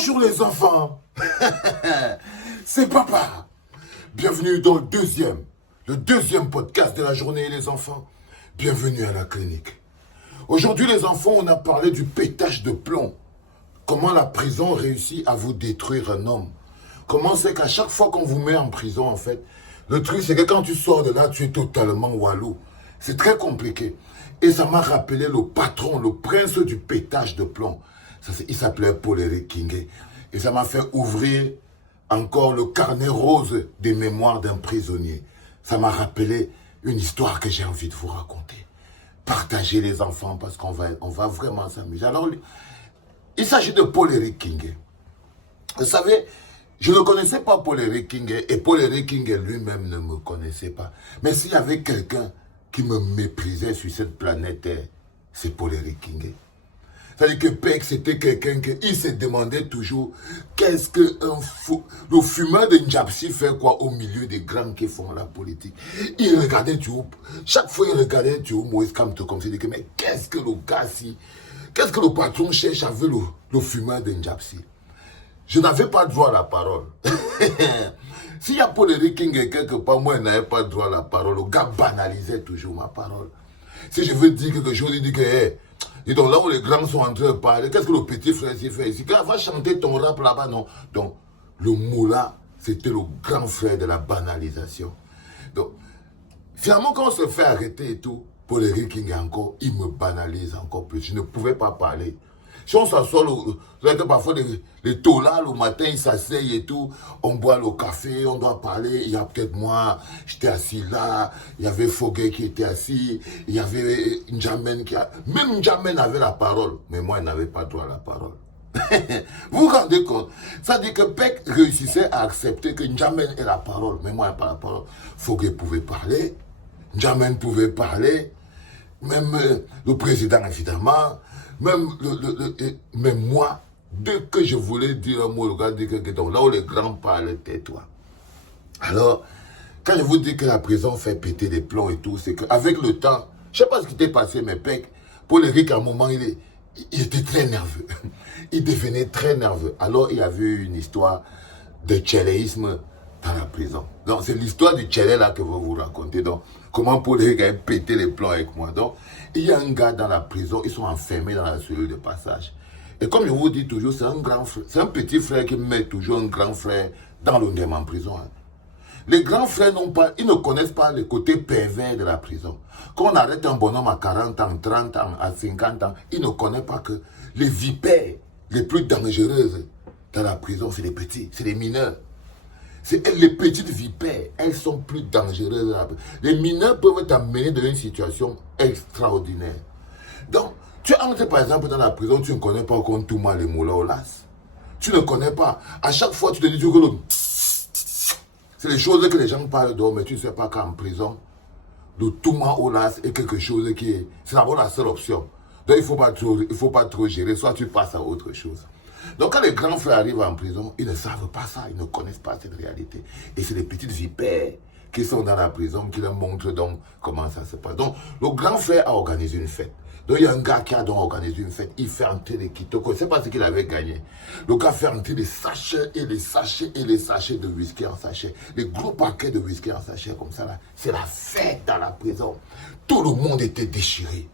Bonjour les enfants, c'est papa. Bienvenue dans le deuxième podcast de la journée les enfants. Bienvenue à la clinique. Aujourd'hui les enfants, on a parlé du pétage de plomb. Comment la prison réussit à vous détruire un homme. Comment c'est qu'à chaque fois qu'on vous met en prison en fait, le truc c'est que quand tu sors de là, tu es totalement walou. C'est très compliqué. Et ça m'a rappelé le patron, le prince du pétage de plomb. Il s'appelait Paul-Éric Kingué. Et ça m'a fait ouvrir encore le carnet rose des mémoires d'un prisonnier. Ça m'a rappelé une histoire que j'ai envie de vous raconter. Partagez les enfants parce qu'on va vraiment s'amuser. Alors, il s'agit de Paul-Éric Kingué. Vous savez, je ne connaissais pas Paul-Éric Kingué et Paul-Éric Kingué lui-même ne me connaissait pas. Mais s'il y avait quelqu'un qui me méprisait sur cette planète Terre, c'est Paul-Éric Kingué. C'est-à-dire que Peck, c'était quelqu'un qui se demandait toujours qu'est-ce que le fumeur de Njapsi fait quoi au milieu des grands qui font la politique. Il regardait tout, chaque fois il regardait tout, Moïse Kamto comme ça, il disait mais qu'est-ce que le gars si, qu'est-ce que le patron cherche avec le fumeur de Njapsi. Je n'avais pas droit à la parole. S'il y a Paul-Éric Kingué quelque part, moi je n'avais pas droit à la parole. Le gars banalisait toujours ma parole. Si je veux dire quelque chose, il dit que hey, et donc là où les grands sont en train de parler, qu'est-ce que le petit frère s'y fait ici? Va chanter ton rap là-bas, non. Donc, le mot là, c'était le grand frère de la banalisation. Donc, finalement, quand on se fait arrêter et tout, Paul-Éric Kingué encore, il me banalise encore plus. Je ne pouvais pas parler. Si on s'assoit, parfois les taux là, le matin, ils s'asseyent et tout, on boit le café, on doit parler, il y a peut-être moi, j'étais assis là, il y avait Foguet qui était assis, il y avait N'Djamène qui a... Même N'Djamène avait la parole, mais moi, il n'avait pas droit à la parole. Vous vous rendez compte? Ça dit que Peck réussissait à accepter que N'Djamène ait la parole, mais moi, il n'y a pas la parole. Foguet pouvait parler, N'Djamène pouvait parler, même le président, évidemment, même moi, dès que je voulais dire un mot, le gars dit que donc, là où les grands parlent, tais-toi. Alors, quand je vous dis que la prison fait péter les plombs et tout, c'est qu'avec le temps, je ne sais pas ce qui t'est passé, mais Peck, Paul-Éric, à un moment, il était très nerveux. Il devenait très nerveux. Alors, il y avait eu une histoire de tchéléisme dans la prison. Donc, c'est l'histoire du tchélé là que je vais vous raconter. Donc, comment Paul-Éric a pété les plombs avec moi. Donc, il y a un gars dans la prison, ils sont enfermés dans la cellule de passage. Et comme je vous dis toujours, c'est un grand frère, c'est un petit frère qui met toujours un grand frère dans l'ondem en prison. Hein. Les grands frères ils ne connaissent pas le côté pervers de la prison. Quand on arrête un bonhomme à 40 ans, 30 ans, à 50 ans, ils ne connaissent pas que les vipères les plus dangereuses dans la prison, c'est les petits, c'est les mineurs. Les petites vipères, elles sont plus dangereuses. Les mineurs peuvent t'amener dans une situation extraordinaire. Donc, tu entres par exemple dans la prison, tu ne connais pas encore tout mal les mots au las. Tu ne connais pas. À chaque fois, tu te dis que c'est les choses que les gens parlent d'or, mais tu ne sais pas qu'en prison, le touma au las est quelque chose qui est... C'est d'abord la seule option. Donc, il ne faut pas trop gérer, soit tu passes à autre chose. Donc quand les grands frères arrivent en prison, ils ne savent pas ça, ils ne connaissent pas cette réalité. Et c'est les petites vipères qui sont dans la prison qui leur montrent donc comment ça se passe. Donc le grand frère a organisé une fête. Donc il y a un gars qui a donc organisé une fête, il fait entrer les kitoko, je ne sais pas ce qu'il avait gagné. Le gars fait entrer des sachets et les sachets et les sachets de whisky en sachet. Les gros paquets de whisky en sachet comme ça là, c'est la fête dans la prison. Tout le monde était déchiré.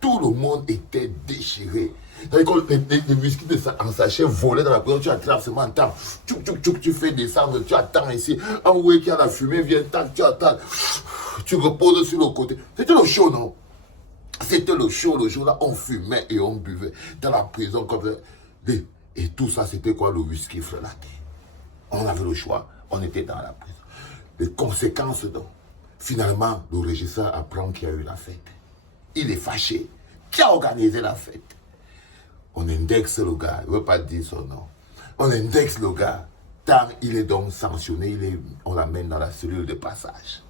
Tout le monde était déchiré. Les whisky en sachet volaient dans la prison, tu attrapes ce mental, tu fais descendre, tu attends ici. En haut qui a la fumée, vient, tu attends, tu reposes sur le côté. C'était le show, non? C'était le show, le jour-là, on fumait et on buvait dans la prison comme ça. Et tout ça, c'était quoi? Le whisky frelaté. On avait le choix, on était dans la prison. Les conséquences, donc, finalement, le régisseur apprend qu'il y a eu la fête. Il est fâché. Qui a organisé la fête? On indexe le gars, je ne veux pas dire son nom. On indexe le gars. Tant il est donc sanctionné, on l'amène dans la cellule de passage.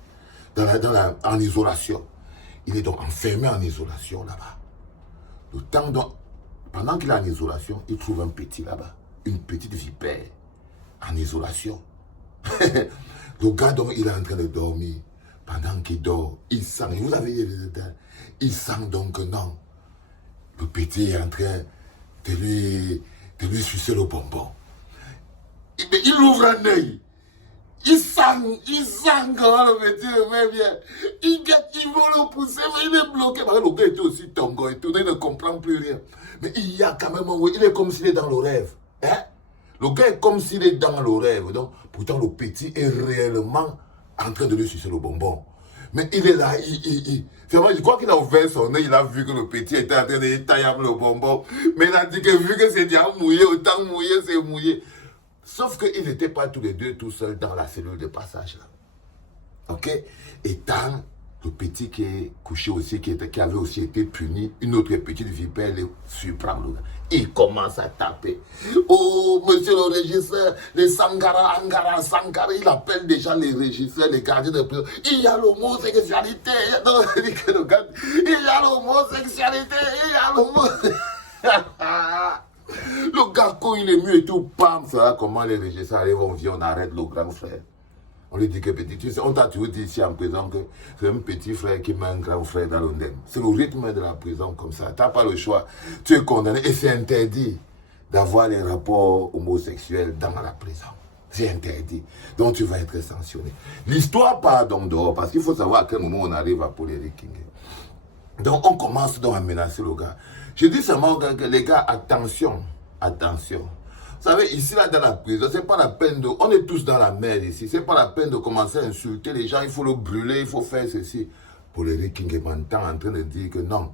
En isolation. Il est donc enfermé en isolation là-bas. Le temps donc, pendant qu'il est en isolation, il trouve un petit là-bas. Une petite vipère. En isolation. Le gars donc, il est en train de dormir. Pendant qu'il dort, il sent, vous avez les résultats, il sent donc que non. Le petit est en train de lui de lui sucer le bonbon. Il ouvre un œil. Il sent comment le petit le met bien. Il veut le pousser, mais il est bloqué. Parce que le gars était aussi tongo et tout, il ne comprend plus rien. Mais il y a quand même un... Il est comme s'il est dans le rêve. Hein? Le gars est comme s'il est dans le rêve. Donc, pourtant, le petit est réellement en train de lui sucer le bonbon. Mais il est là, je crois qu'il a ouvert son nez, il a vu que le petit était en train de tailler le bonbon. Mais il a dit que vu que c'est déjà mouillé, autant mouillé, c'est mouillé. Sauf qu'ils n'étaient pas tous les deux tout seuls dans la cellule de passage là. Ok? Et tant le petit qui est couché aussi, qui avait aussi été puni, une autre petite vipère le surprend. Il commence à taper. Oh, monsieur le régisseur, les Sangara, Angara, Sankara, il appelle déjà les régisseurs, les gardiens de prison. Il y a l'homosexualité. Non, il y a l'homosexualité. Il y a l'homosexualité. Le gars, quand il est mieux et tout, bam, ça va comment les régisseurs arrivent, on vient, on arrête le grand frère. On lui dit que petit, tu sais, on t'a toujours dit ici en prison que c'est un petit frère qui met un grand frère dans le nez. C'est le rythme de la prison comme ça. Tu n'as pas le choix. Tu es condamné et c'est interdit d'avoir des rapports homosexuels dans la prison. C'est interdit. Donc tu vas être sanctionné. L'histoire part donc dehors parce qu'il faut savoir à quel moment on arrive à Paul Eric King. Donc on commence donc à menacer le gars. Je dis seulement que les gars, attention, attention. Vous savez, ici, là, dans la prison, c'est pas la peine de... On est tous dans la merde ici. C'est pas la peine de commencer à insulter les gens. Il faut le brûler, il faut faire ceci. Paul Eric King m'entend en train de dire que non,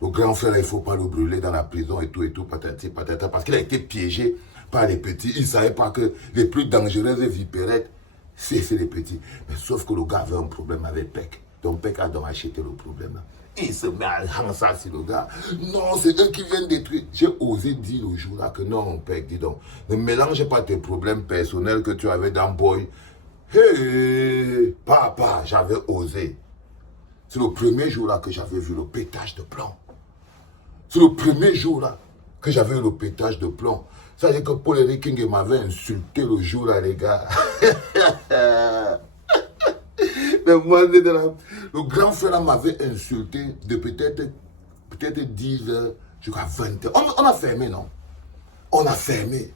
le grand frère, il faut pas le brûler dans la prison et tout, patati, patata. Parce qu'il a été piégé par les petits. Il savait pas que les plus dangereuses vipérettes, c'est les petits. Mais sauf que le gars avait un problème avec Peck. Donc Peck a donc acheté le problème là. Il se met à lancer sur le gars. Non, c'est eux qui viennent détruire. J'ai osé dire le jour-là que non, Pec, dis donc, ne mélange pas tes problèmes personnels que tu avais dans Boy. Hé, papa, j'avais osé. C'est le premier jour-là que j'avais vu le pétage de plomb. C'est le premier jour-là que j'avais eu le pétage de plomb. Ça veut dire que Paul Eric King m'avait insulté le jour-là, les gars. Mais moi, le grand frère m'avait insulté de peut-être 10 heures jusqu'à 20 heures. On a fermé, non? On a fermé.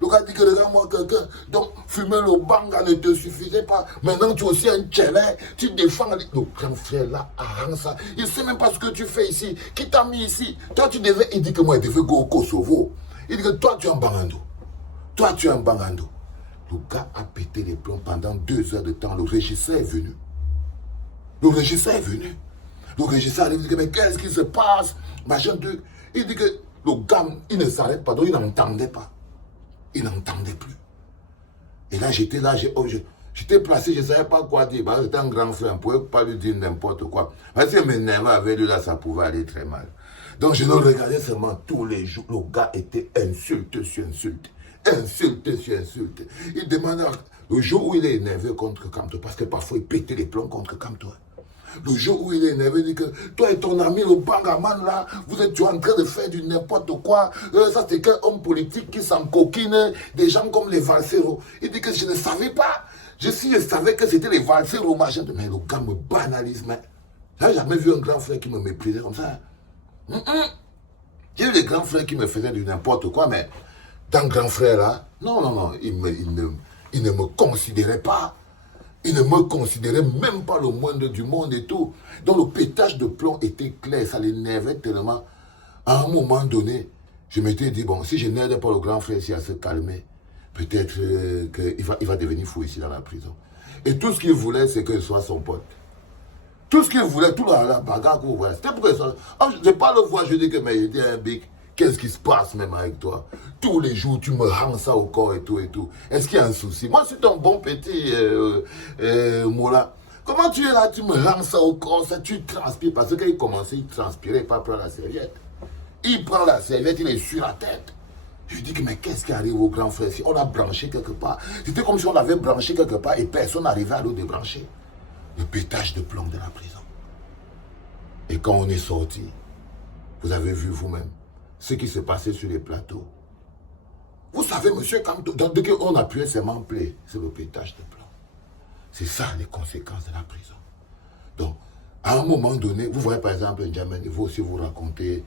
Le gars dit que regarde-moi quelqu'un, donc fumer le banga ne te suffisait pas. Maintenant tu es aussi un tchélé, tu défends. Le grand frère là, arrange ça. Il ne sait même pas ce que tu fais ici. Qui t'a mis ici? Toi tu devais, il dit que moi je devais go au Kosovo. Il dit que toi tu es un bangando. Toi tu es un bangando. Le gars a pété les plombs pendant 2 heures de temps. Le régisseur est venu. Le régisseur est venu. Le régisseur arrive, il dit que mais qu'est-ce qui se passe? Machin truc. Il dit que le gars, il ne s'arrête pas, donc il n'entendait pas. Il n'entendait plus. Et là, j'étais là, j'étais placé, je ne savais pas quoi dire. C'était un grand frère, on ne pouvait pas lui dire n'importe quoi. Parce qu'il m'énervait avec lui, là, ça pouvait aller très mal. Donc je le regardais seulement tous les jours. Le gars était insulte sur insulte. Insulte sur insulte. Il demandait, le jour où il est énervé contre Kamto, parce que parfois il pétait les plombs contre Kamto. Le jour où il est énervé, il dit que toi et ton ami, le Bangaman, là, vous êtes en train de faire du n'importe quoi. Ça, c'est qu'un homme politique qui s'en coquine, des gens comme les Valseros. Il dit que je ne savais pas. Je savais que c'était les Valseros, machin. Mais le gars me banalise, mais j'ai jamais vu un grand frère qui me méprisait comme ça. J'ai eu des grands frères qui me faisaient du n'importe quoi, mais dans grand frère, là, non, il ne me considérait pas. Il ne me considérait même pas le moindre du monde et tout. Donc le pétage de plomb était clair, ça l'énervait tellement. À un moment donné, je m'étais dit, bon, si je n'aide pas le grand frère ici à se calmer, peut-être qu'il va devenir fou ici dans la prison. Et tout ce qu'il voulait, c'est que je sois son pote. Tout ce qu'il voulait, tout la bagarre que vous voyez, c'était pour que ça. Je ne pas le voir, je dis que, mais il était un big. Qu'est-ce qui se passe même avec toi? Tous les jours, tu me rends ça au corps et tout et tout. Est-ce qu'il y a un souci? Moi, c'est ton bon petit Mola. Comment tu es là, tu me rends ça au corps, ça, tu transpires. Parce qu'il commençait, il transpirait, il pas prendre la serviette. Il prend la serviette, il est sur la tête. Je dis que, mais qu'est-ce qui arrive au grand frère? Si on a branché quelque part. C'était comme si on avait branché quelque part et personne n'arrivait à le débrancher. Le pétage de plomb de la prison. Et quand on est sorti, vous avez vu vous-même ce qui s'est passé sur les plateaux. Vous savez, monsieur, dès qu'on appuyait ses plaies, c'est le pétage de plomb. C'est ça les conséquences de la prison. Donc, à un moment donné, vous voyez par exemple, N'Djamena, vous aussi vous racontez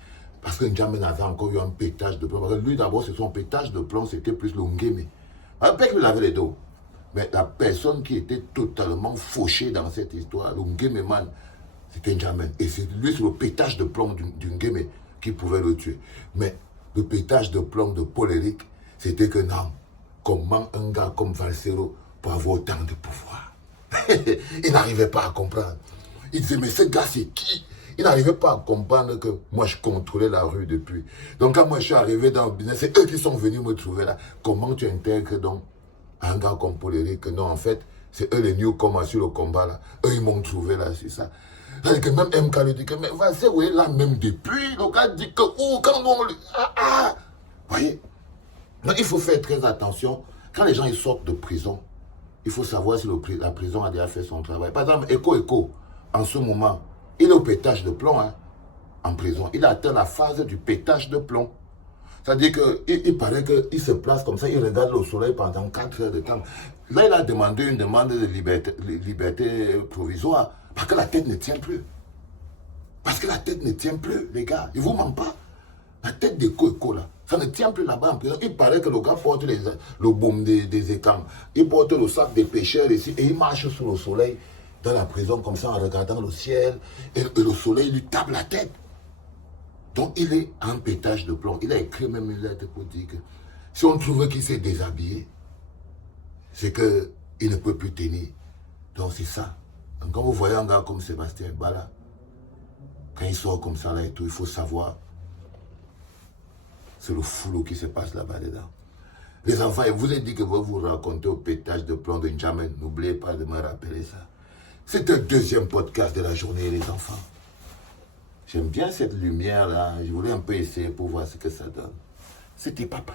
Parce que N'Djamena avait encore eu un pétage de plomb. Parce que lui, d'abord, c'est son pétage de plomb, c'était plus le Nguémé. Avec lui, il avait les dos. Mais la personne qui était totalement fauchée dans cette histoire, le Nguémé man, c'était N'Djamena. Et c'est lui, c'est le pétage de plomb du Nguémé qui pouvait le tuer. Mais le pétage de plomb de Paul-Éric, c'était que non, comment un gars comme Valsero peut avoir autant de pouvoir? Il n'arrivait pas à comprendre. Il disait, mais ce gars, c'est qui? Il n'arrivait pas à comprendre que moi, je contrôlais la rue depuis. Donc, quand moi, je suis arrivé dans le business, c'est eux qui sont venus me trouver là. Comment tu intègres donc un gars comme Paul-Éric? Non, en fait, c'est eux les newcomers sur le combat là. Eux, ils m'ont trouvé là, c'est ça. C'est-à-dire que même MK lui dit que, mais c'est où est là, même depuis, le gars dit que, oh, quand on... Vous voyez? Donc, il faut faire très attention. Quand les gens ils sortent de prison, il faut savoir si la prison a déjà fait son travail. Par exemple, Eko, en ce moment, il est au pétage de plomb en prison. Il a atteint la phase du pétage de plomb. C'est-à-dire qu'il paraît qu'il se place comme ça, il regarde le soleil pendant 4 heures de temps. Là, il a demandé une demande de liberté provisoire parce que la tête ne tient plus. Parce que la tête ne tient plus, les gars. Il ne vous ment pas. La tête d'Eko, là, ça ne tient plus là-bas en prison. Il paraît que le gars porte le baume des écames. Il porte le sac des pêcheurs ici et il marche sous le soleil dans la prison comme ça en regardant le ciel. Et le soleil lui tape la tête. Donc il est en pétage de plomb. Il a écrit même une lettre pour dire que si on trouve qu'il s'est déshabillé, c'est qu'il ne peut plus tenir. Donc c'est ça. Donc, quand vous voyez un gars comme Sébastien Bala, quand il sort comme ça là et tout, il faut savoir. C'est le foulot qui se passe là-bas dedans. Les enfants, je vous ai dit que vous racontez au pétage de plomb de N'Djamena. N'oubliez pas de me rappeler ça. C'est un deuxième podcast de la journée, les enfants. J'aime bien cette lumière-là. Je voulais un peu essayer pour voir ce que ça donne. C'était papa.